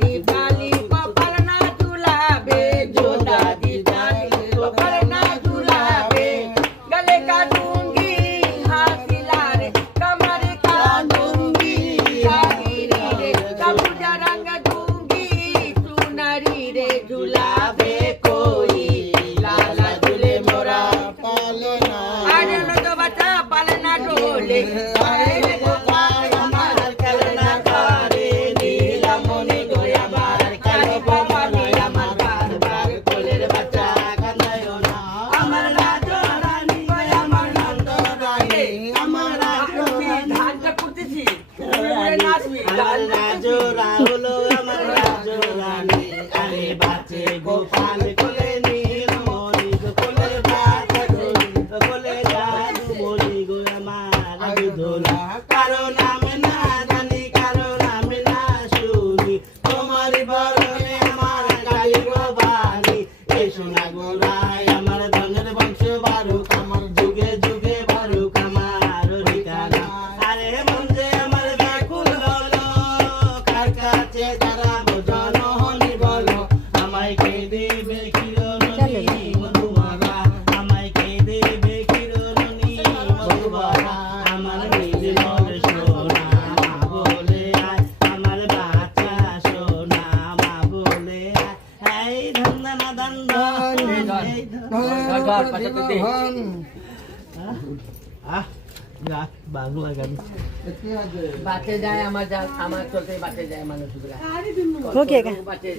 दीपाली कपाल ना झुलावे जोड़ा दीपाली कपाल ना झुलावे गले का दूंगी हाथी लारे कमर का दूंगी सागिरी रे कबूजा रंग दूंगी सुनरी रे झुलावे कोई लाला झूले मोरा पालना अरे नो तो बच्चा पालना डोले अरे गोपाल हमार कलना करे नीला मोनी गोया मार काली बाबा नीला मार बार बार कोलेर बच्चा कंदायो ना अमर राजो रानी गोया मार नंद रानी अमर राजो धान का कुर्ती नाचवी আমার রাজো রাহুল আমার রাজো রানী আরে বাচ্চে গোপাল কোলে নীলমণি কোলে বাচ্চা কোলে জাদু বলি গো আমার দোলা কারো নাম না জানি কারো নাম না শুনি তোমার বরণে আমার কালী বাণী এই সোনা গোলায় আমার ধনের বংশ বারুক আমার যুগে যুগে বারুক আমার ঠিকানা আরে মন যে আমার ব্যাকুল হলো কার কাছে দাঁড়াবো জনহনি বলো আমায় কে দেবে কিরণী মধুমালা আমায় কে দেবে কিরণী মধুমালা আমার নির্মল সোনা মা বলে আয় আমার বাচ্চা সোনা মা বলে আয় এই ধন্দা না ধন্দা এই বাংলা গান বাতে যায় আমার চলতে বাতে যায় মানুষগুলা ওকে বাতে